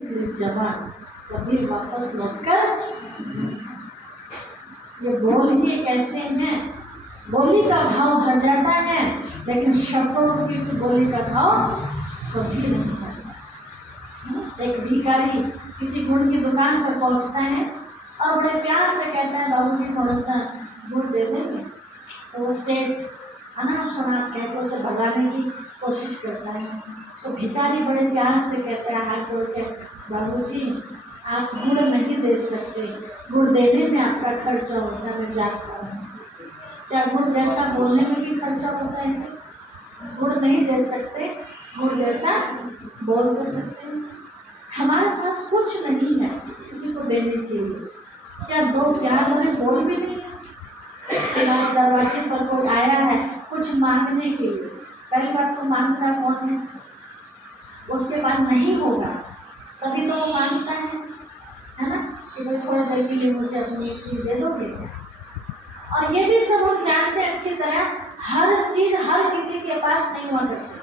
जवान कभी वापस लौटकर, ये बोल ही कैसे हैं, बोली का भाव भर जाता है लेकिन शब्दों की बोली का भाव कभी नहीं भरता। एक भिखारी किसी गुड़ की दुकान पर पहुंचता है और बड़े प्यार से कहता है, बाबूजी थोड़ा सा गुड़ दे देंगे। तो वो सेठ अनाप शनाप कहकर उसे भगाने की कोशिश करता है। तो भिखारी बड़े प्यार से कहता है हाथ जोड़ के, बाबूजी आप गुड़ नहीं दे सकते, गुड़ देने में आपका खर्चा होता है, मैं जानता हूँ। क्या गुड़ जैसा बोलने में भी खर्चा होता है? गुड़ नहीं दे सकते, गुड़ जैसा बोल तो सकते हैं। हमारे पास कुछ नहीं है किसी को देने के लिए, क्या दो प्यार वाले बोल भी नहीं है। दरवाजे पर कोई आया है कुछ मांगने के लिए, पहली बात तो मांगता कौन है, उसके बाद नहीं होगा तभी तो वो मांगता है ना, कि भाई थोड़ी देर के लिए मुझे अपनी एक चीज़ दे दोगे क्या। और ये भी सब लोग जानते हैं अच्छी तरह, हर चीज़ हर किसी के पास नहीं हुआ करती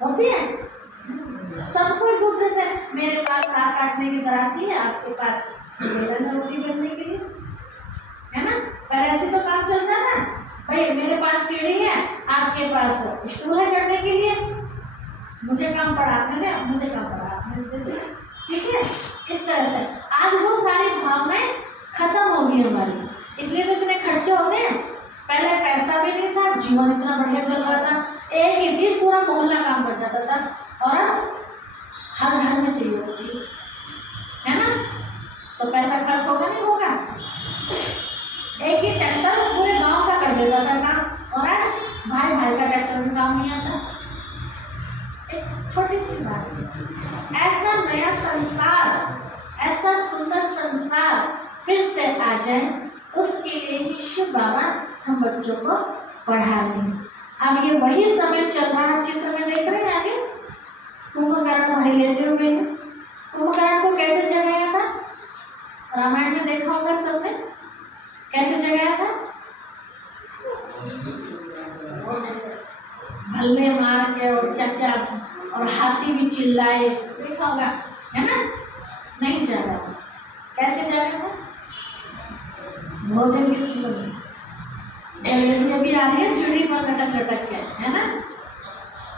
होती है। सबको एक दूसरे से, मेरे पास साग काटने की बराती है, आपके पास मेरा रोटी बनने के लिए, है ना। पहले ऐसे तो काम चलता है ना, भाई मेरे पास सीढ़ी है, आपके पास स्टूल है चढ़ने के लिए, मुझे काम पड़ा आपने दे, मुझे काम पड़ा आपने दे दिया, ठीक है। इस तरह से आज वो सारी भावनाएं खत्म हो गई हमारी, इसलिए तो इतने खर्चे हो गए। पहले पैसा भी नहीं था, जीवन इतना बढ़िया चल रहा था, एक ही चीज पूरा मोहल्ला काम कर जाता था, और अब हर घर में चाहिए वो चीज, है ना। तो पैसा खर्च होगा नहीं होगा, एक ही ट्रैक्टर पूरे गांव का कर देता था काम, और आज भाई भाई का ट्रैक्टर में काम नहीं आता। एक छोटी सी बात, ऐसा नया संसार, ऐसा सुंदर संसार फिर से आ जाए, उसके लिए ही शिव बाबा हम बच्चों को पढ़ा रहे हैं। अब ये वही समय चल रहा है, चित्र में देख रहे हैं आगे कुंभकर्ण भाई लेटे हुए हैं। कुंभकर्ण को कैसे जगाया था, रामायण में देखा होगा सबने, कैसे जगाया था, भल्ले मार के और क्या क्या, और हाथी भी चिल्लाए, देखा होगा है ना। नहीं जगा, कैसे जगा था, भोजन की सुन जलेबी अभी आ रही है सीढ़ी पर लटक लटक के, है ना।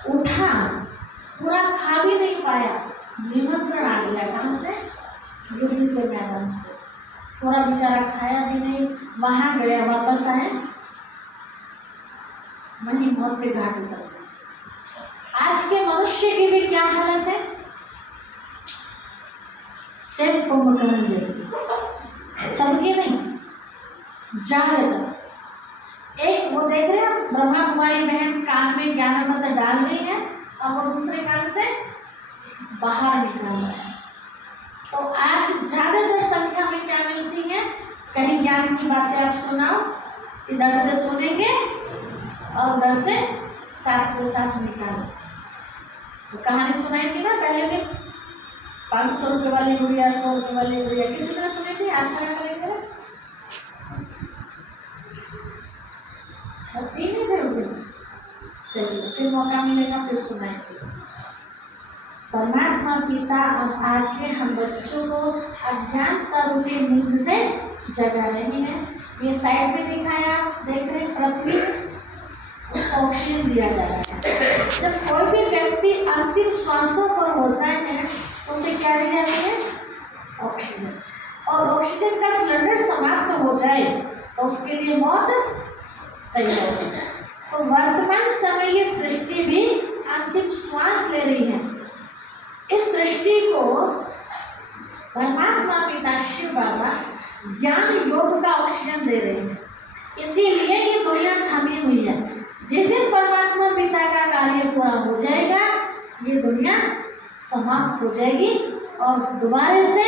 उठा, पूरा खा भी नहीं पाया, निमंत्रण आ गया कहाँ से, युद्ध के मैदान से, पूरा बेचारा खाया भी नहीं, वहां गया वापस आए वहीं मौत के घाट उतर गए। आज के मनुष्य की भी क्या हालत है, सेम कुंभकर्ण जैसी, सबकी नहीं, जागृत। एक वो देख रहे हैं ब्रह्मा कुमारी बहन कान में ज्ञानामृत डाल रही है और वो दूसरे कान से बाहर निकल रहा है। तो आज ज्यादातर संख्या में क्या मिलती है, कहीं ज्ञान की बातें आप सुनाओ, इधर से सुनेंगे और उधर से साथ के साथ निकालो। तो कहानी सुनाई थी ना पहले भी, 500 रुपये वाली गुड़िया, 100 रुपये वाली गुड़िया, किसी तरह सुनी थी, आज क्या करेंगे, नहीं थे। चलिए फिर मौका मिलेगा फिर सुनाएंगे। परमात्मा पिता अब आके हम बच्चों को अज्ञानता रूपी नींद से जगा रहे हैं। ये साइड में दिखाया, देख रहे पृथ्वी, उसको ऑक्सीजन दिया जा रहा है। जब कोई भी व्यक्ति अंतिम श्वासों पर होता है उसे क्या दिया जाता है, ऑक्सीजन। और ऑक्सीजन का सिलेंडर समाप्त हो जाए तो उसके लिए मौत तैयार हो जाए। तो वर्तमान समय ये सृष्टि भी अंतिम श्वास ले रही है। इस सृष्टि को परमात्मा पिता शिव बाबा ज्ञान योग का ऑक्सीजन दे रहे हैं, इसीलिए ये दुनिया थमी हुई है। जिस दिन परमात्मा पिता का कार्य पूरा हो जाएगा ये दुनिया समाप्त हो जाएगी और दोबारा से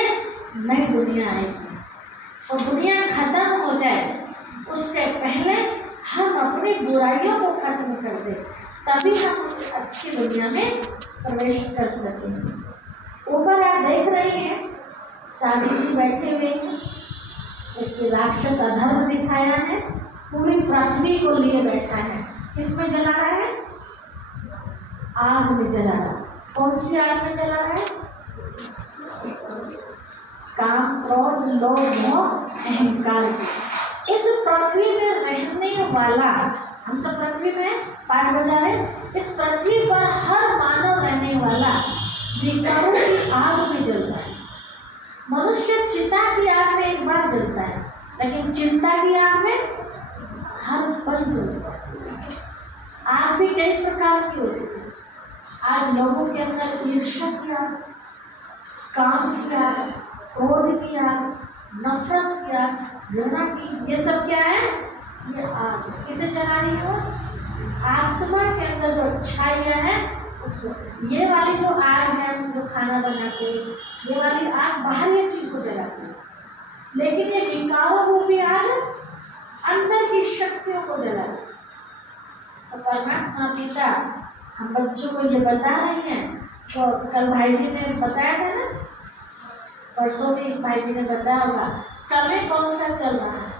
नई दुनिया आएगी। तो दुनिया खत्म हो जाए उससे पहले हम अपनी बुराइयों को खत्म कर दें, तभी हम उस अच्छी दुनिया में प्रवेश कर सकेंगे। ऊपर आप देख रहे हैं साधु जी बैठे हुए हैं, एक राक्षस अधर्म दिखाया है, पूरी पृथ्वी को लिए बैठा है। किसमें जला रहा है, आग में जला रहा है। कौन सी आग में जला रहा है, काम, क्रोध, लोभ, मोह, अहंकार की। इस पृथ्वी में रहने वाला, हम सब पृथ्वी में पाठ बजा रहे, इस पृथ्वी पर हर मानव रहने वाला विकारों की आग में जलता है। मनुष्य चिता की आग में एक बार जलता है, लेकिन चिंता की आग में हर पल जलता है। आग भी कई प्रकार की होती है। आज लोगों के अंदर ईर्ष्या की आग, काम की आग, क्रोध की आग, नफरत की आग, घृणा की, ये सब क्या है? ये आग किसे जला रही हो? आत्मा के अंदर जो अच्छाइयाँ हैं उसको। ये वाली जो आग है, जो खाना बनाते, ये वाली आग बाहरी चीज को जलाती है, लेकिन ये विकारों रूपी आग अंदर की शक्तियों को जलाती है। तो परमात्मा पिता हम बच्चों को ये बता रहे हैं। तो कल भाई जी ने बताया था ना, परसों भी भाई जी ने बताया होगा, समय कौन सा चल रहा है।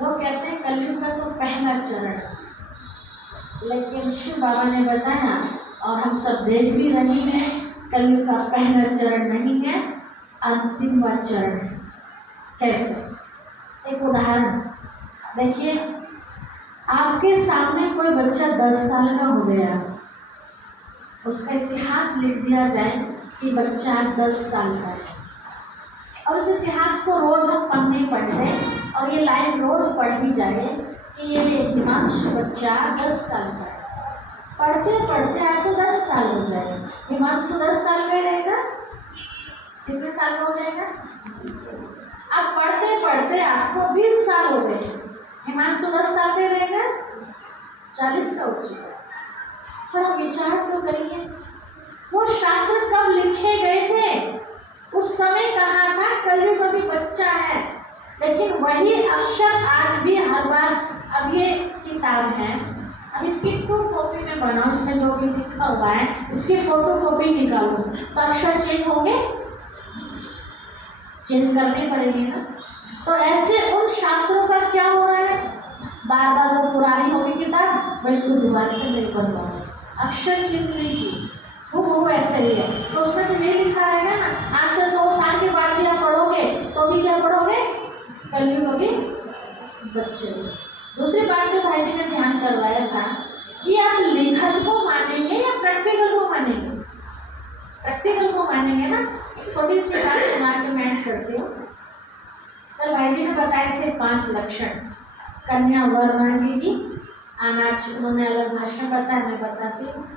वो कहते हैं कलयुग का तो पहला चरण, लेकिन शिव बाबा ने बताया और हम सब देख भी रहे हैं, कलयुग का पहला चरण नहीं है, अंतिमवा चरण है। कैसे? एक उदाहरण देखिए, आपके सामने कोई बच्चा 10 साल का हो गया, उसका इतिहास लिख दिया जाए कि बच्चा 10 साल का है, और उस इतिहास को रोज हम पढ़ने पढ़े और ये लाइन रोज पढ़ी जाए कि ये हिमांशु बच्चा 10 साल का है। पढ़ते पढ़ते आपको 10 साल हो जाए, हिमांशु 10 साल का रहेगा, कितने साल का हो जाएगा? अब पढ़ते पढ़ते आपको 20 साल हो गए, हिमांशु 10 साल का रहेगा, 40 का हो चुका है। थोड़ा विचार तो करिए, वो शास्त्र कब लिखे गए थे? उस समय कहा था कलयुग अभी बच्चा है, लेकिन वही अक्षर आज भी हर बार। अब ये किताब है, अब इसकी 2 कॉपी में बनाओ, इसमें जो भी लिखा हुआ है इसकी फोटो कॉपी निकालो, तो अक्षर चेंज होंगे, चेंज करने पड़ेंगे ना। तो ऐसे उन शास्त्रों का क्या हो रहा है, बार बार वो पुरानी होगी किताब, मैं इसको दोबारा से नहीं बनवाऊंगी, अक्षर चेंज नहीं की, वो ऐसे ही है। तो उसमें तो ये लिखा रहेगा ना, आज से 100 साल के बाद भी आप पढ़ोगे तो भी क्या पढ़ोगे? कलयुग अभी बच्चे। दूसरी बात जो भाई जी ने ध्यान करवाया था कि आप लिखत को मानेंगे या प्रैक्टिकल को मानेंगे? प्रैक्टिकल को मानेंगे ना। एक छोटी सी बात सुना के मैं ऐड करती हूँ। कल भाई जी ने बताए थे 5 लक्षण, कन्या वर मांगेगी, अनाज, उन्होंने अलग भाषा बताया, मैं बताती हूँ।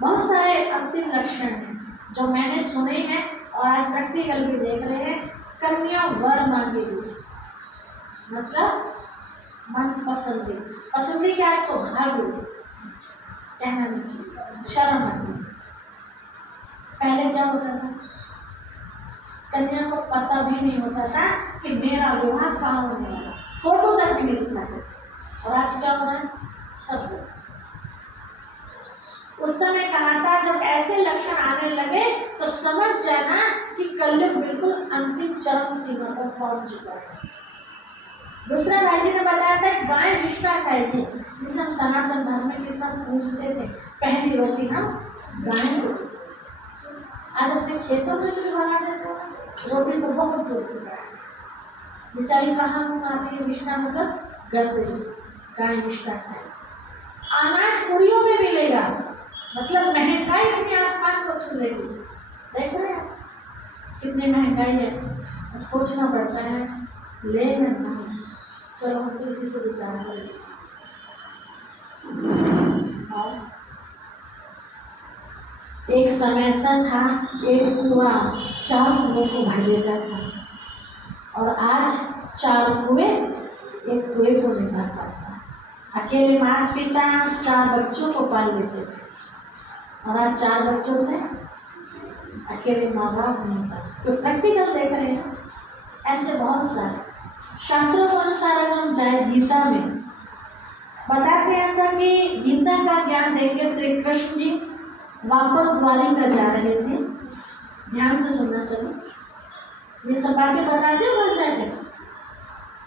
बहुत सारे अंतिम लक्षण हैं जो मैंने सुने हैं और आज प्रैक्टिकल भी देख रहे हैं। कन्या वर मांगेगी मतलब मन पसंदी, पसंदी क्या है? सौभाग्य कहना नहीं चाहिए, शर्म आती। पहले क्या होता था, कन्या को पता भी नहीं होता था कि मेरा विवाह कहाँ होने वाला, फोटो तक भी नहीं दिखाते। और आज क्या हो रहा है? सब। उस समय कहा था जब ऐसे लक्षण आने लगे तो समझ जाना कि कलयुग बिल्कुल अंतिम चरम सीमा पर पहुंच चुका है। दूसरा भाई जी ने बताया था गाय रिश्ता खाएगी, जिसे हम सनातन धर्म में कितना पूछते थे, पहली रोटी हम गाय को। आज अपने खेतों में से भी बना देते हैं, रोटी तो बहुत दूर की है, बेचारी कहाँ मंगाती है? रिश्ता मतलब गर्भवती गाय रिश्ता खाए। अनाज पुड़ियों में मिलेगा, मतलब महंगाई इतनी आसमान को छू लेगी। देख रहे हैं कितनी महंगाई है, सोचना पड़ता है ले लेना। चलो हम तो इसी से विचार करें। एक समय ऐसा था, एक कुआं 4 कुओं को भर देता था, और आज 4 कुएं एक कुएं को नहीं भर पाता। अकेले माता पिता 4 बच्चों को पाल लेते थे, और आज 4 बच्चों से अकेले माँ बाप नहीं पाते। तो प्रैक्टिकल देख रहे हैं, ऐसे बहुत सारे शास्त्रों के अनुसार अगर हम जाए गीता में बताते हैं ऐसा कि गीता का ज्ञान देकर श्री कृष्ण जी वापस द्वारिका जा रहे थे। ध्यान से सुनना सभी, ये सब बातें बताते हैं बोल जाते।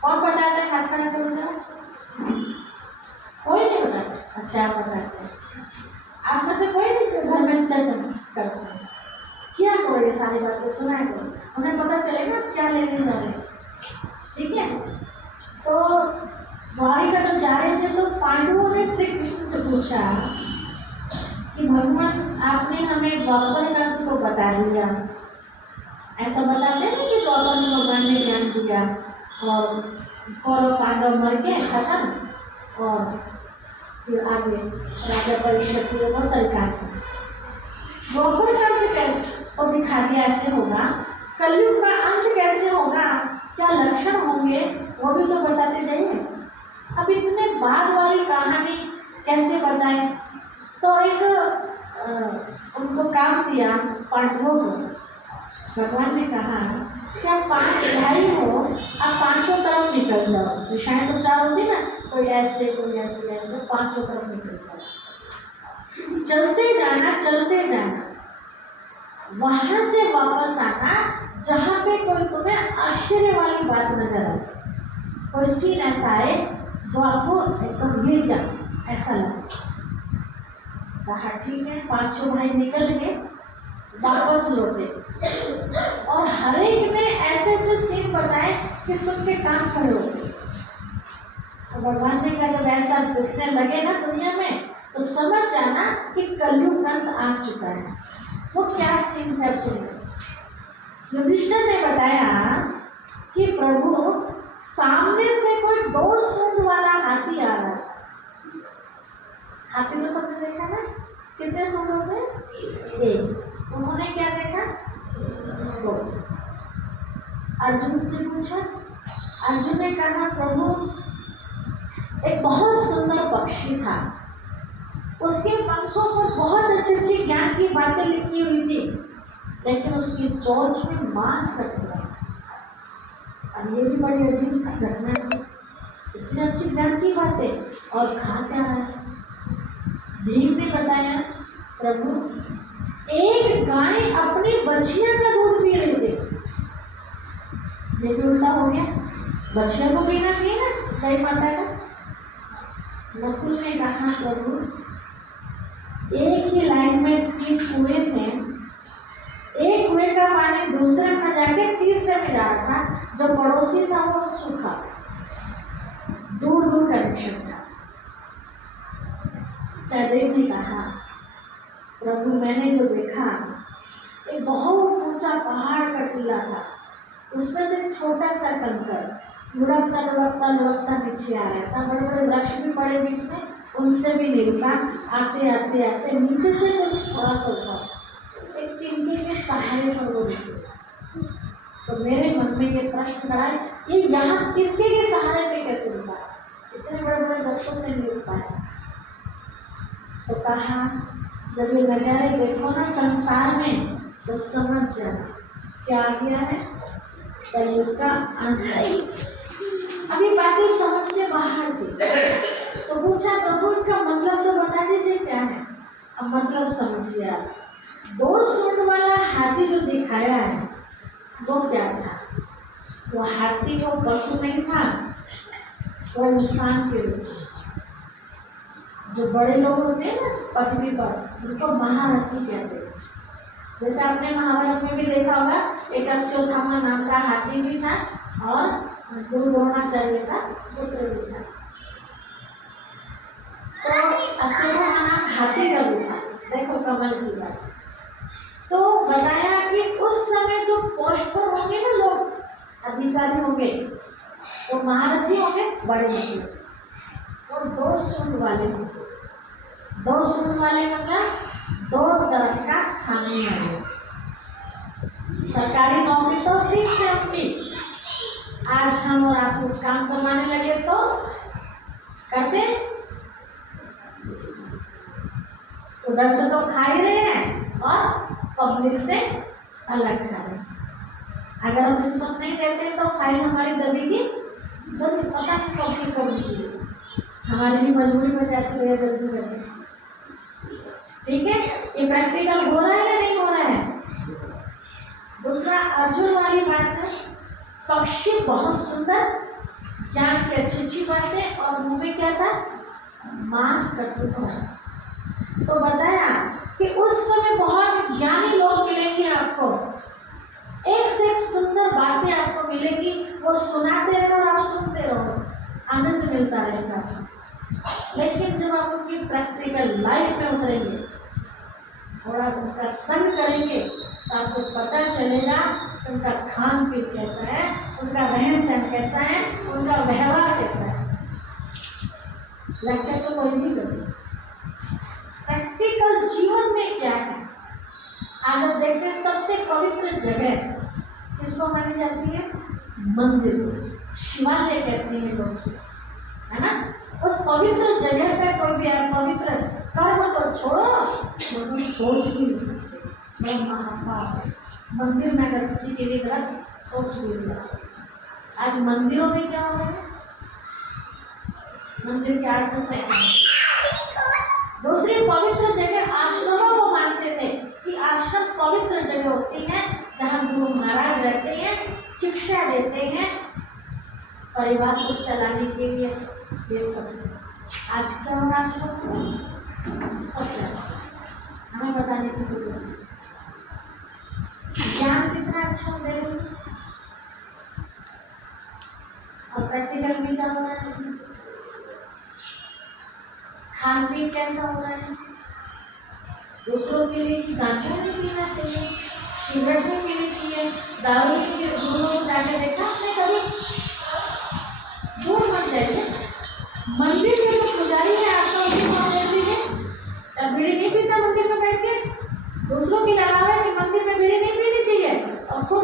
कौन बताते हैं? हाथ खड़ा कर जाओ। कोई नहीं बताता? अच्छा आप बताते हैं। आप में से कोई नहीं घर में चर्चा करते हैं? क्या करो, ये सारी बातें सुनाया करो। उन्हें पता चलेगा क्या लेने जा रहे हैं। ठीक है, तो द्वारिका जब जा रहे थे तो पांडवों ने श्री कृष्ण से पूछा कि भगवान आपने हमें द्वापर का तो बता दिया, ऐसा बताते हैं कि द्वापर में भगवान ने ज्ञान दिया और कौरव पांडव मर के खत्म और फिर आगे राजा परीक्षित की वो सरकार थी। द्वापर का अंत कैसे और दिखा दिया ऐसे होगा, कलयुग का अंत कैसे होगा, क्या लक्षण होंगे वो भी तो बताते जाइए। अब इतने बाद वाली कहानी कैसे बताएं, तो एक उनको काम दिया पांडवों को। भगवान ने कहा कि आप 5 भाई हो, आप 5 तरफ निकल जाओ। दिशाएं तो 4 होती ना, कोई ऐसे कोई ऐसे ऐसे 5 तरफ निकल जाओ, चलते जाना, वहां से वापस आना जहाँ पे कोई तुम्हें आश्चर्य वाली बात नजर आए, कोई सीन ऐसा आए जो आपको एकदम गिर जाए ऐसा लगे। कहा ठीक है, 5 भाई निकल गए, वापस लौटे और हर एक ने ऐसे ऐसे सीन बताए कि सुन के कान खड़े हो गए। तो भगवान ने कहा जब ऐसा दिखने लगे ना दुनिया में तो समझ जाना कि कलयुग अंत आ चुका है। वो क्या सीन है सुनिए। युधिष्ठिर ने बताया कि प्रभु सामने से कोई 2 सूंड वाला हाथी आ रहा है। हाथी तो सबने देखा ना, कितने सूंड होते हैं? 1। उन्होंने क्या देखा? 2। अर्जुन से पूछा, अर्जुन ने कहा प्रभु एक बहुत सुंदर पक्षी था, उसके पंखों पर बहुत अच्छी अच्छी ज्ञान की बातें लिखी हुई थी, लेकिन उसकी चोंच में मांस कट गया। अब ये भी बड़ी अजीब सी घटना है, इतनी अच्छी ज्ञान की बातें और खा क्या रहा है। भीम ने बताया प्रभु एक गाय अपनी बछिया का दूध पी रही थी। लेकिन उल्टा हो गया, बछिया को पीना चाहिए ना गाय माता का। नकुल ने कहा प्रभु एक ही लाइन में 3 कुएं थे, एक कुएं का पानी दूसरे में जाके तीसरे में जा रहा था, जो पड़ोसी था वो सूखा, दूर दूर कनेक्शन था। सहदेव ने कहा प्रभु मैंने जो देखा एक बहुत ऊंचा पहाड़ का टीला था, उसमें से एक छोटा सा कंकर लुढ़कता लुढ़कता लुढ़कता नीचे आ रहा था। बड़े बड़े वृक्ष भी पड़े बीच में, उनसे भी नहीं रुका, आते आते आते नीचे से कुछ थोड़ा सा ऊपर एक तिनके के सहारे पर वो रुके। तो मेरे मन में ये प्रश्न खड़ा है, ये यहाँ तिनके के सहारे पे कैसे रुका? इतने बड़े बड़े वृक्षों से नहीं रुक पाया। तो कहा जब ये नजारे देखो ना संसार में तो समझ जाना क्या आ गया है, कलयुग का अंत है। अभी बातें समझ से बाहर थी, तो पूछा प्रभु इसका मतलब तो बता दीजिए क्या है। अब मतलब समझिए आप, 2 सूंड वाला हाथी जो दिखाया है वो क्या था? वो हाथी वो पशु नहीं था, वो इंसान के रूप। जो बड़े लोग होते हैं ना पृथ्वी पर, उनको महारथी कहते हैं। जैसे आपने महाभारत में भी देखा होगा, एक अश्वत्थामा नाम का हाथी भी था और गुरु द्रोणाचार्य का पुत्र भी था। तो अश्वत्थामा नाम हाथी का भी था। देखो कमल की बात। तो बताया कि उस समय जो पोस्ट पर होंगे ना लोग, अधिकारी होंगे, तो महारथी होंगे, बड़े होंगे, और 2 सूंड वाले होंगे। 2 सूंड वाले मतलब 2 तरफ का खाने वाले। सरकारी नौकरी तो फिक्स है उनकी, आज हम और आप उस काम करवाने लगे तो करते, उधर से तो खा ही रहे हैं और पब्लिक से अलग खा रहे हैं। अगर हम रिश्वत नहीं देते तो फाइल हमारी दबेगी, तो पता नहीं कब की कब की हमारी भी मजबूरी में जाती है जल्दी करते। ठीक है, ये प्रैक्टिकल हो रहा है या नहीं हो रहा है? दूसरा अर्जुन वाली बात है, पक्षी बहुत सुंदर, ज्ञान की अच्छी अच्छी बातें, और मुंह में क्या था? मांस कटुक। तो बताया कि उस समय बहुत ज्ञानी लोग मिलेंगे आपको, एक से एक वो सुनाते रहो और आप सुनते रहो, आनंद मिलता रहेगा। लेकिन जब आप उनकी प्रैक्टिकल लाइफ में उतरेंगे, थोड़ा उनका संग करेंगे, तो आपको पता चलेगा उनका खान पीन कैसा है, उनका रहन सहन कैसा है, उनका व्यवहार कैसा है। लेक्चर तो कोई नहीं करते, प्रैक्टिकल जीवन में क्या है। आज आप देखते हैं सबसे पवित्र जगह किसको मानी जाती है? मंदिर, शिवालय कहते हैं लोग, है ना। उस पवित्र जगह पे कोई भी पवित्र कर्म तो छोड़ो, वो सोच भी नहीं सकते। महापाप मंदिर में अगर किसी के लिए गलत सोच भी नहीं। आज मंदिरों में क्या हो रहा है? मंदिर के आर्थ से दूसरी पवित्र जगह आश्रमों को मानते थे कि आश्रम पवित्र जगह होती है जहाँ गुरु महाराज रहते हैं, शिक्षा देते हैं, परिवार को चलाने के लिए। ये सब आज का आश्रम सब जगह हमें बताने की जरूरत है। ज्ञान कितना अच्छा दे रहे हैं और प्रैक्टिकल भी क्या हो रहा है, खान पीन कैसा हो रहा है। दूसरों के लिए कि गांजा नहीं पीना चाहिए, सिगरेट नहीं पीनी चाहिए, दारू नहीं पीनी। दूरों को जाके देखा आपने कभी? दूर मत जाइए, मंदिर के जो पुजारी है आपका उसी को देख लीजिए, बीड़ी नहीं पीता मंदिर में बैठ के। दूसरों की लगाव है कि मंदिर में बीड़ी नहीं पीनी चाहिए और खुद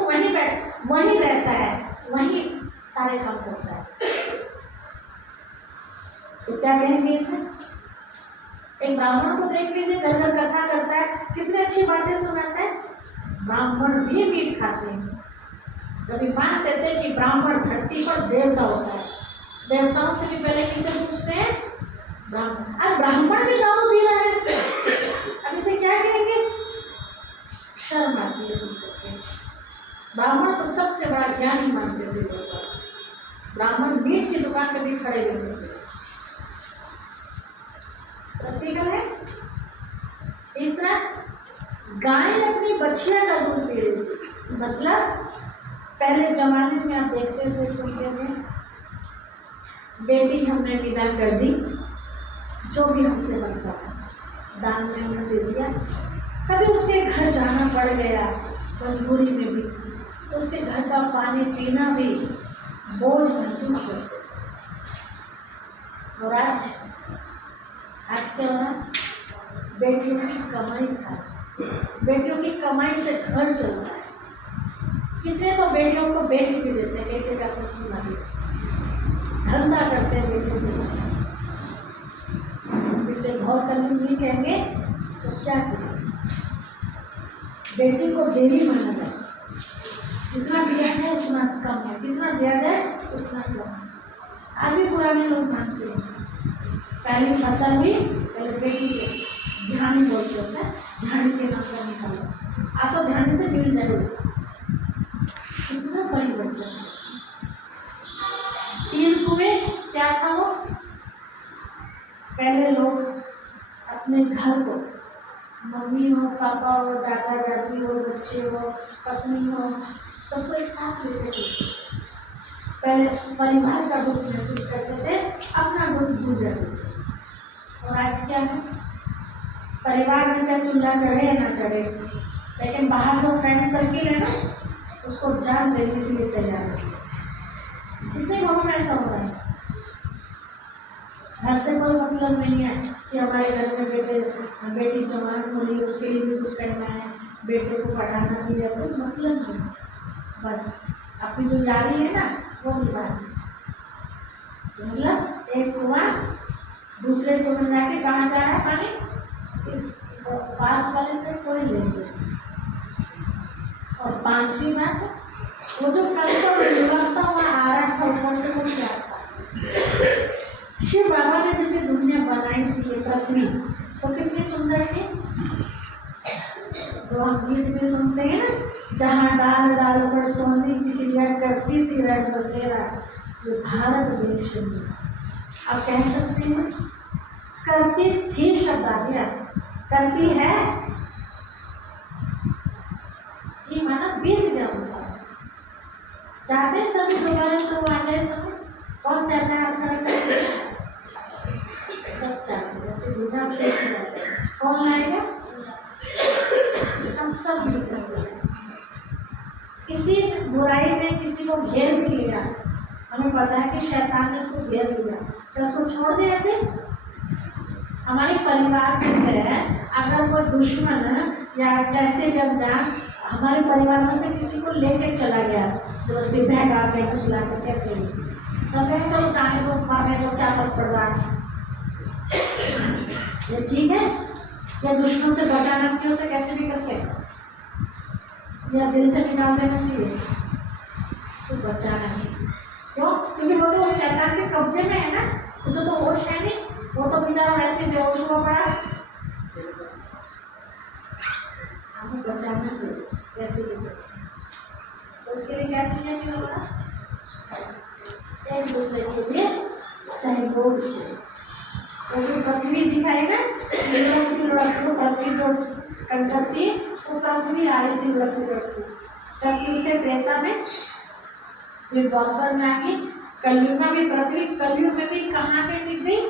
वहीं रहता है, वहीं सारे काम करता है। तो क्या कहेंगे इसे? एक ब्राह्मण को देख लीजिए, घर घर कथा करता है, कितनी अच्छी बातें सुनाता है। ब्राह्मण भी मीट खाते हैं। कभी मानते थे कि ब्राह्मण धरती पर देवता होता है, देवताओं से भी पहले किसे पूछते हैं? ब्राह्मण। अब ब्राह्मण भी दारू पी रहा है, अब इसे क्या कहेंगे? शर्म आती है सुनते। ब्राह्मण तो सबसे बड़ा ज्ञानी मानते थे लोग। ब्राह्मण मीट की दुकान पर भी खड़े रहते थे। प्रैक्टिकल है। तीसरा, गाय अपनी बछिया का दूध पी रही थी। मतलब पहले जमाने में आप देखते थे, सुनते थे, बेटी हमने विदा कर दी, जो भी हमसे बनता था दान में हमने दे दिया। कभी उसके घर जाना पड़ गया मजबूरी में भी, तो उसके घर का पानी पीना भी बोझ महसूस करते। और आज क्या हो रहा? बेटियों की कमाई था, बेटियों की कमाई से घर चलता है। कितने तो बेटियों को बेच भी देते हैं, एक जगह पर सुना भी, धंधा करते हैं बेटियों के। जिसे बहुत कल नहीं कहेंगे तो क्या करें? बेटी को देरी माना जाए, जितना दिया जाए उतना कम है, जितना दिया जाए उतना कम है। आज भी पुराने लोग मानते हैं पहली फसल भी पहले बेटी के ध्यान बोलते होता है, ध्यान के नाम पर निकालो, आप तो ध्यान से मिल जाएगा। कितना परिवर्तन है। 3 कुएं क्या था वो? पहले लोग अपने घर को, मम्मी हो, पापा हो, दादा दादी हो, बच्चे हो, पत्नी हो, सबको एक साथ लेते थे। पहले परिवार का दुख महसूस करते थे, अपना दुख भूल जाते थे। और आज क्या है? परिवार में चाहे चूल्हा चढ़े या ना चढ़े, लेकिन बाहर जो फ्रेंड सर्किल है ना, उसको जान देने के लिए तैयार है। कितने घरों में ऐसा हो रहा है? घर से कोई मतलब नहीं है कि हमारे घर में बेटी जवान हो रही, उसके लिए भी कुछ करना है, बेटे को पढ़ाना भी है, कोई मतलब नहीं। बस अपनी जो यारी है ना वो निभानी। मतलब एक कुआं दूसरे कुएं में जाके कहाँ जा रहा है पानी? पास वाले से कोई लेंगे। और 5वीं बात, वो जो कल को लुढ़कता हुआ आ रहा था ऊपर से, वो क्या था? शिव बाबा ने जब ये दुनिया बनाई थी, ये पृथ्वी, तो कितनी सुंदर थी। तो हम गीत में सुनते हैं ना, जहाँ डाल डाल पर सोने की चिड़िया करती थी रंग बसेरा, ये भारत देश में। आप कह सकते हैं करती थी शब्द आ गया, करती है ये माना बीत गया उस समय। चाहते हैं सभी दोबारा सब आ जाए सब? कौन चाहता है आपका रखना? सब चाहते हैं, ऐसे बुढ़ा प्लेस में रहते हैं। कौन लाएगा? हम सब मिल सकते हैं। किसी बुराई में किसी को घेर भी लिया, हमें पता है कि शैतान ने उसको घेर लिया, तो उसको छोड़ दे ऐसे? हमारे परिवार में से है, अगर कोई दुश्मन या कैसे जब जान हमारे परिवार में से किसी को लेकर चला गया, जो उसके भगा के कुछ ला के कैसे, तो कहें चलो जाने को मारने को क्या फर्क पड़ रहा है, ये ठीक है? या दुश्मन से बचाना चाहिए उसे कैसे भी करके, या दिल से निकाल देना चाहिए, उसे बचाना चाहिए। क्यों? क्योंकि वो तो शैतान के कब्जे में है ना, उसे तो होश है नहीं, वो तो बेचारा वैसे बेहोश हुआ पड़ा है। हमें बचाना चाहिए कैसे भी, तो उसके लिए क्या चाहिए कि हमारा एक दूसरे के लिए सहयोग चाहिए। वो जो पृथ्वी दिखाएगा, पृथ्वी जो करती वो पृथ्वी आ रही थी, लड़ती सत्य से त्रेता में, फिर द्वापर में आगे कलयुग में भी पृथ्वी, कलयुग में भी कहाँ पे टिक गई?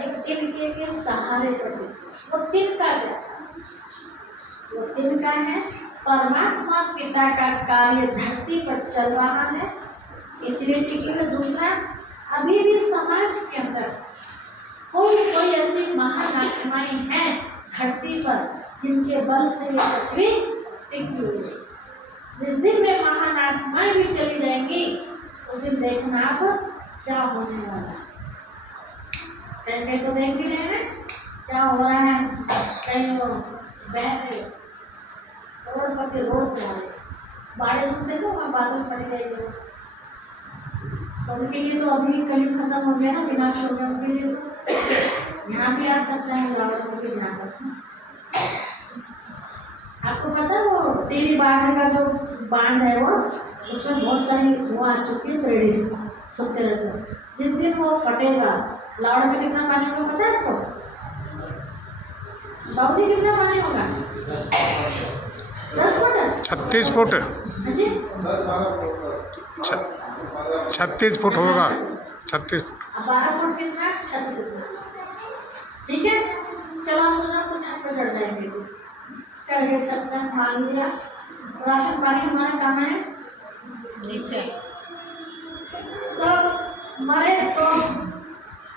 एक तिनके के सहारे पर। वो तिनका क्या? वो तिनका है परमात्मा पिता का कार्य धरती पर चल रहा है, इसलिए टिकी। में दूसरा, अभी भी समाज के अंदर कोई ऐसी महान आत्माएं हैं धरती पर जिनके बल से ये पृथ्वी टिकी हुई है। जिस दिन में महान आत्माएं भी चली जाएंगी, उस दिन देखना आप क्या होने वाला है। कहीं तो देख भी रहे हैं क्या हो रहा है, कहीं वो बह रहे रोड पर के रोड पे आ रहे, बारिश में देखो वहाँ बादल फट जाएंगे, तो उनके लिए तो अभी कलयुग खत्म हो गया ना, विनाश हो गया, उनके लिए तो यहाँ भी आ सकता है, गाँव के ध्यान रखना। आपको पता है वो तेली बांध का जो बांध है वो, उसमें बहुत सारी वो आ चुकी है, पेड़ी सुनते रहते हैं। जिस दिन वो फटेगा, लावड़ में कितना पानी होगा पता है आपको? बाबूजी कितना पानी होगा? 10 फुट, 36 फुट, 36 फुट होगा, 36 फुट। 12 फुट कितना? 36। ठीक है, चलो हम सोचा तो छत पर चढ़ जाएंगे जी। चढ़ गए छत पर, मान लिया राशन पानी हमारा कहाँ है? नीचे। तो मरे तो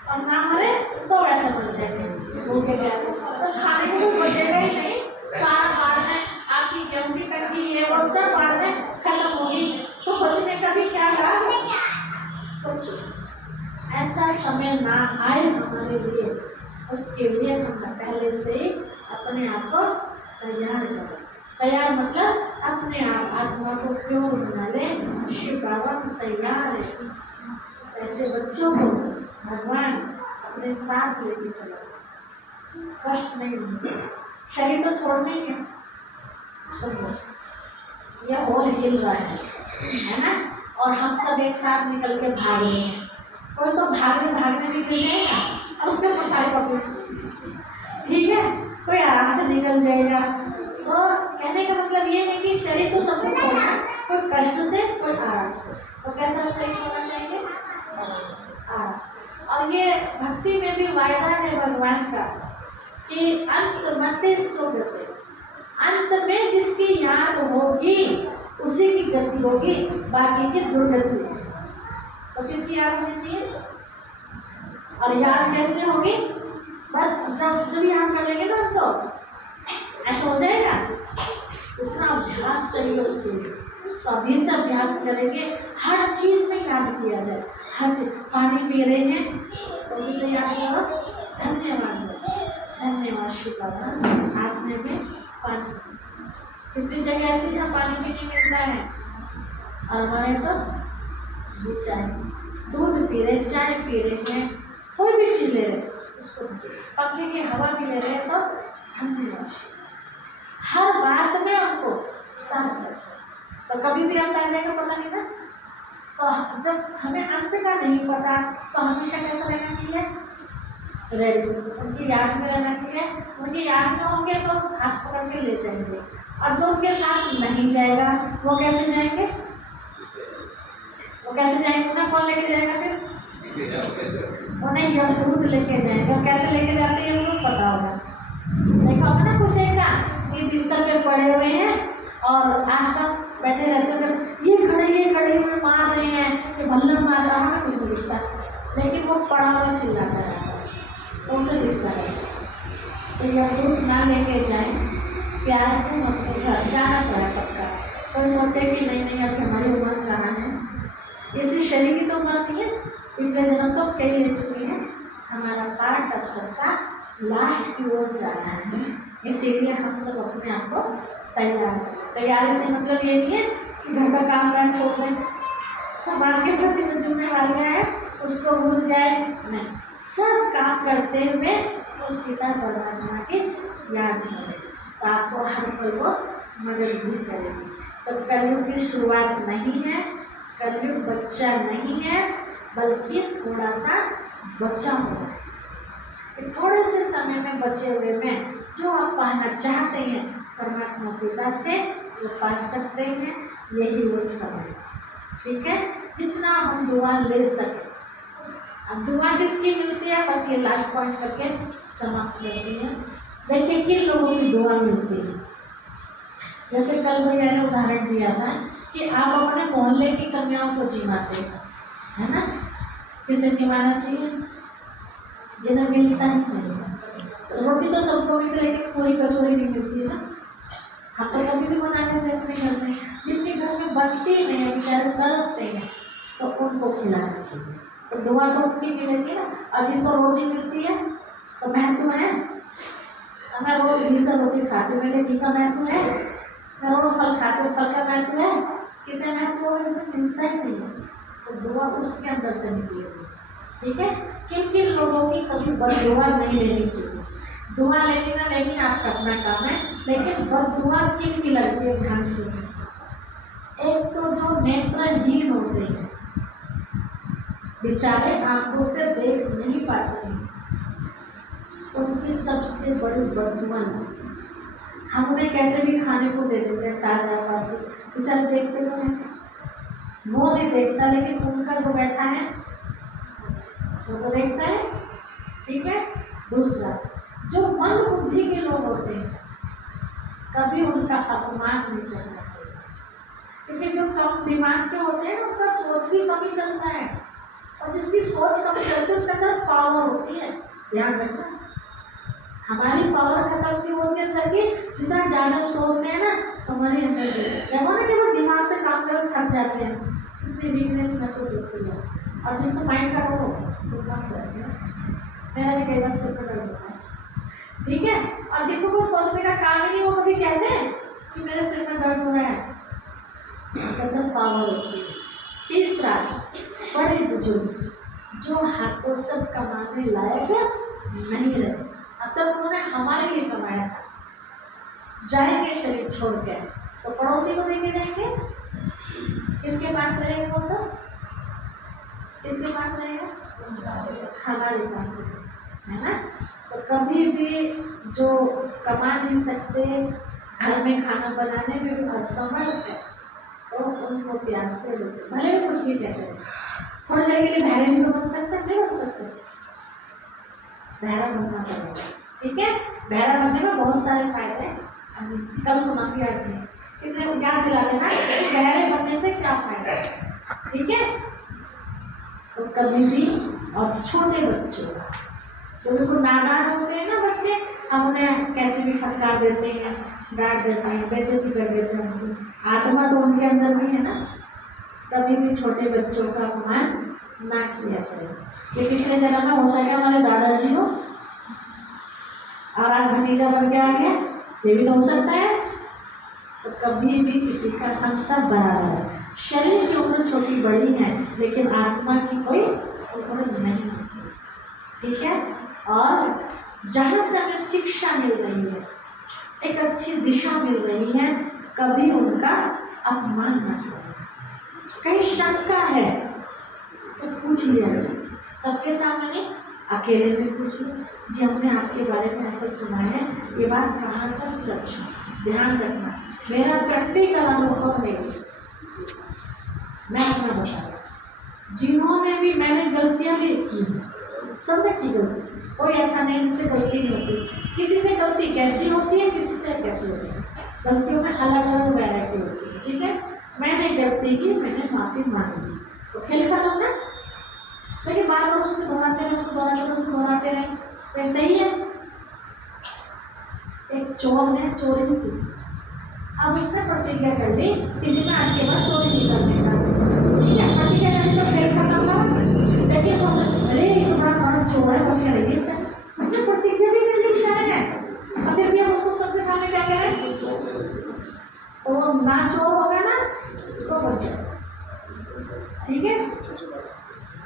और ना मरे तो वैसे मर जाएंगे भूखे प्यासे, तो खाने को तो बचेगा ही नहीं। सारा बाढ़ में आपकी गेहूं की टंकी ये वो सब बाढ़ में खत्म होगी, तो बचने का भी क्या लाभ? सोचो, ऐसा समय ना आए हमारे लिए, उसके लिए हम पहले से ही अपने आप को तैयार करें। तैयार मतलब अपने आप आत्मा को प्योर बना ले, शिव बाबा तैयार है। ऐसे बच्चों को भगवान अपने साथ लेके चला जाए, कष्ट नहीं होगा, शरीर तो छोड़ने के सब यह होल हिल रहा है ना, और हम सब एक साथ निकल के भाग रहे हैं। कोई तो भागने भी गिर जाएगा और उसके ऊपर सारे कपड़े, ठीक है, कोई आराम से निकल जाएगा। तो कहने का मतलब ये है कि शरीर तो सबको छोड़ना, कोई कष्ट से कोई आराम से। तो कैसा शरीर होना चाहिए? आराम से। और ये भक्ति में भी वायदा है भगवान का कि अंत मते सुगते, अंत में जिसकी याद होगी उसी की गति होगी, बाकी की दुर्गति। तो किसकी याद होनी चाहिए? और याद कैसे होगी? बस जब याद कर लेंगे ना तो ऐसा हो जाएगा। उतना अभ्यास चाहिए उसके लिए, तो अभी से अभ्यास करेंगे, हर चीज में याद किया जाए। हर चीज, पानी पी रहे हैं तो किसे याद करो? धन्यवाद, धन्यवाद शिव बाबा, आपने में पानी। कितनी जगह ऐसी जहाँ पानी भी नहीं मिलता है, और हमारे तो चाय, दूध पी रहे, चाय पी रहे हैं, कोई भी चीज ले रहे, उसको पंखे की हवा भी ले रहे हैं, तो धन्यवाद। हर बात में उनको साथ है, तो कभी भी अंत आ जाएगा पता नहीं ना। तो जब हमें अंत का नहीं पता, तो हमेशा कैसा रहना चाहिए? रेडी, उनकी याद में रहना चाहिए। उनकी याद में होंगे तो हाथ पकड़ के ले जाएंगे, और जो उनके साथ नहीं जाएगा वो कैसे जाएंगे? वो कैसे जाएंगे? उन्हें कौन लेके जाएगा फिर? उन्हें यमदूत लेके जाएंगे। कैसे लेके जाते हैं उनको पता होगा, देखा होगा ना कुछ एक का ये बिस्तर पे पड़े हुए हैं और आसपास बैठे रहते थे, ये खड़े हुए मार रहे हैं, ये भल्ला मार रहा है, कुछ नहीं दिखता, लेकिन वो पड़ा हुआ चिल्लाता रहता है, तो उसे दिखता है। तो यमदूत ना लेके जाए, प्यार से मतलब घर जाना पड़ा पक्का। तो सोचे कि नहीं अब हमारी उम्र कहाँ है, इसी शरीर की तो उम्र नहीं है, पिछले जन्म तो कई ले चुके हैं, हमारा पार्ट अब सबका लास्ट की ओर जाना है, इसीलिए हम सब अपने आप को तैयार करें। तैयारी से मतलब ये नहीं है कि घर का काम काज छोड़ दें, समाज के प्रति जो जिम्मेवारियाँ हैं उसको भूल जाए, नहीं, सब काम करते हुए उस पिता परमात्मा की याद करें, तो आपको हर पल को मदद भी करेगी। तो कलयुग की शुरुआत नहीं है, कलयुग बच्चा नहीं है, बल्कि थोड़ा सा बच्चा हुआ है। थोड़े से समय में बचे हुए में जो आप पाना चाहते हैं परमात्मा पिता से वो पा सकते हैं, यही वो समय, ठीक है। जितना हम दुआ ले सके, अब दुआ किसकी मिलती है, बस ये लास्ट पॉइंट करके समाप्त करते हैं। देखिए किन लोगों की दुआ मिलती है। जैसे कल भैया ने उदाहरण दिया था कि आप अपने मोहल्ले की कन्याओं को जिमाते है ना, किसे जिमाना चाहिए? जिन्हें मिलता ही नहीं। तो रोटी तो सबको मिलती है, लेकिन पूरी कचौरी नहीं मिलती है ना। हम तो कभी भी बना लेते हैं अपने घर में, जिनके घर में बनती नहीं है, बेचारे तरसते हैं, तो उनको खिलाना चाहिए। तो दुआ तो उनकी मिलेगी ना, और जिनको रोजी मिलती है तो महत्व है। मैं रोज घी से रोटी खाती हूँ, मेरे घी का महत्व है। मैं रोज फल खाती हूँ, फल का महत्व है। किसे महत्व होगा जिसे मिलता ही नहीं है, तो दुआ उसके अंदर से निकलेगी, ठीक है। किन किन लोगों की कभी बददुआ नहीं लेनी चाहिए। दुआ लेनी ना लेनी आपका अपना काम है, लेकिन बददुआ किन की लगती है ध्यान से सुनो। एक तो जो नेत्रहीन होते हैं, बेचारे आंखों से देख नहीं पाते हैं, उनकी सबसे बड़ी बददुआ है। हम उन्हें कैसे भी खाने को दे देते हैं ताजा वासी, बेचारे देखते तो हैं, वो नहीं देखता, लेकिन उनका जो बैठा है वो तो देखता है, ठीक है। दूसरा, जो मंद बुद्धि के लोग होते हैं, कभी उनका अपमान नहीं करना चाहिए, क्योंकि जो कम दिमाग के होते हैं उनका सोच भी कम ही चलता है, और जिसकी सोच कम चलती है उसके अंदर पावर होती है। ध्यान रखना, हमारी पावर खत्म क्यों होती है अंदर की? जितना ज़्यादा हम सोचते हैं ना, तो हमारे अंदर क्या हो ना कि वो दिमाग से काम कर थक जाते हैं, इतनी वीकनेस महसूस होती है। और जिसको माइंड का हो तो मस्त रहते हैं, मेरा भी कई बार सिर पर दर्द होता है, ठीक है। और जिनको कोई सोचने का काम ही नहीं, वो कभी कहते हैं कि मेरे सिर में दर्द हो रहा है, अंदर पावर होती है। तीसरा, बड़े बुजुर्ग जो हाथों सब कमाने लायक नहीं रहे, अब तक उन्होंने हमारे लिए कमाया था, जाएंगे शरीर छोड़ के तो पड़ोसी को देके जाएंगे, किसके पास रहेगा वो सब? किसके पास रहेगा? हमारे पास है ना। तो कभी भी जो कमा नहीं सकते, घर में खाना बनाने में भी असमर्थ है, तो उनको प्यार से लोग भले भी कुछ भी कहते हैं, थोड़ी देर के लिए बहरे भी तो बन सकते हैं, नहीं बन सकते, बहरा बनना पड़ेगा, ठीक है। बहरा बनने में बहुत सारे फायदे हैं, कल सुना भी आज नहीं, कितने याद दिला देना बहरे बनने से क्या फायदा है, ठीक है। तो कभी भी, और छोटे बच्चों का जो बिल्कुल नादान होते हैं ना बच्चे, हम उन्हें कैसे भी फटकार देते हैं, डांट देते हैं, बेइज्जती कर देते हैं, आत्मा तो उनके अंदर भी है ना। कभी भी छोटे बच्चों का अपमान ना किया जाए। ये पिछले जन्म में हो सके हमारे दादाजी हो और आज भतीजा बन के आ गया, ये भी तो हो सकता है। तो कभी भी किसी का, हम सब बराबर है, शरीर की उम्र छोटी बड़ी है, लेकिन आत्मा की कोई उम्र नहीं है, ठीक है। और जहाँ से हमें शिक्षा मिल रही है, एक अच्छी दिशा मिल रही है, कभी उनका अपमान न करें। कहीं शंका है तो पूछ लिया जाए, सबके सामने नहीं, अकेले में पूछ लो, जी हमने आपके बारे में ऐसा सुना है, ये बात कहाँ तक सच है, ध्यान रखना। मेरा प्रैक्टिकल अनुभव नहीं, मैं अपना बता रहा, भी की, सबने की गलती, कोई ऐसा नहीं जिससे गलती नहीं होती। किसी से गलती कैसी होती है, किसी से कैसी होती है, गलतियों में अलग अलग वैरायटी होती है। ठीक है, मैंने गलती की, मैंने माफी मांगी, तो खेल खत्म ना। लेकिन बार बार उसको दोहराते रहे, उसको दोहराते रहे, उसको दोहराते रहे, तो सही है। एक चोर ने चोरी की, अब उसने प्रतिज्ञा कर ली कि जी मैं आज के बाद चोरी नहीं करने का। ठीक है, प्रतिज्ञा करने तो खेल खत्म ना। लेकिन वो अरे ये तो बड़ा बड़ा चोर है, बच के रहिए इससे, उसने प्रतिज्ञा भी कर ली बेचारे ने, और फिर भी हम उसको सबके सामने क्या कह रहे हैं, तो वो ना चोर होगा ना तो बच जाए। ठीक है,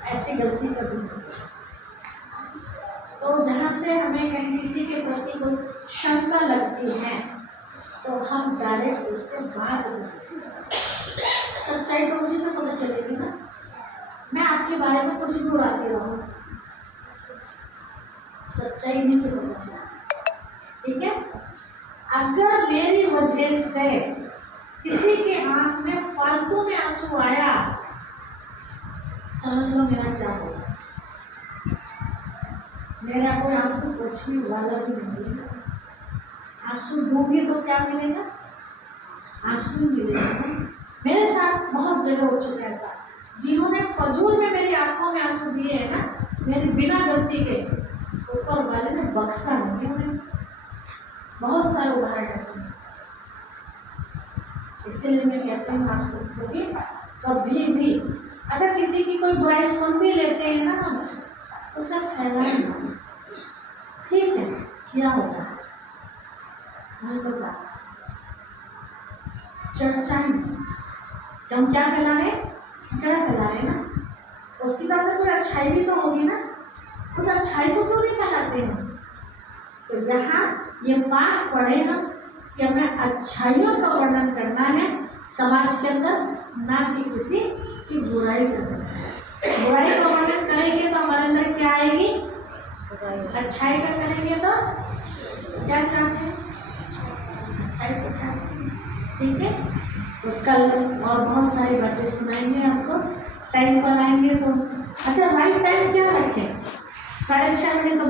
ऐसी गलती कभी नहीं। तो जहाँ से हमें कहीं किसी के प्रति कोई शंका लगती है तो हम डायरेक्ट उससे बात करें, सच्चाई तो उसी से पता चलेगी ना। मैं आपके बारे में कुछ भी उड़ाती रहूँ, सच्चाई नहीं से पता चलेगी। ठीक है, अगर मेरी वजह से किसी के आंख में फालतू में आंसू आया, समझ लो मेरा क्या होगा। मेरा कोई आंसू पोंछने वाला भी नहीं है। आंसू दूंगी तो क्या मिलेगा, आंसू मिलेगा। मेरे साथ बहुत जगह हो चुका है ऐसा, जिन्होंने फजूल में मेरी आंखों में आंसू दिए हैं ना, मेरी बिना गलती के, ऊपर वाले ने बख्शा नहीं उन्हें। बहुत सारे उदाहरण ऐसे हैं। इसलिए मैं कहती हूँ आप सबको कि कभी भी अगर किसी की कोई बुराई सुन भी लेते हैं ना हम, तो सब फैलाएं ना। ठीक है, क्या होगा बता, चर्चाएं, हम क्या फैला रहे, खिचड़ा फैला रहे ना, उसकी बात में कोई अच्छाई भी तो होगी ना, उस अच्छाई को क्यों नहीं फैलाते हैं। तो यहाँ ये पाठ पढ़े ना कि हमें अच्छाइयों का वर्णन करना है समाज के अंदर, ना कि किसी की बुराई करना है। बुराई का वर्णन करेंगे तो हमारे अंदर क्या आएगी, अच्छाई का करेंगे तो क्या चाहते हैं, अच्छाई को चाहते हैं। ठीक है, तो कल और बहुत सारी बातें सुनाएंगे आपको, टाइम पर आएंगे तो। अच्छा, लाइफ टाइम क्या रखें, 6:30 बजे तो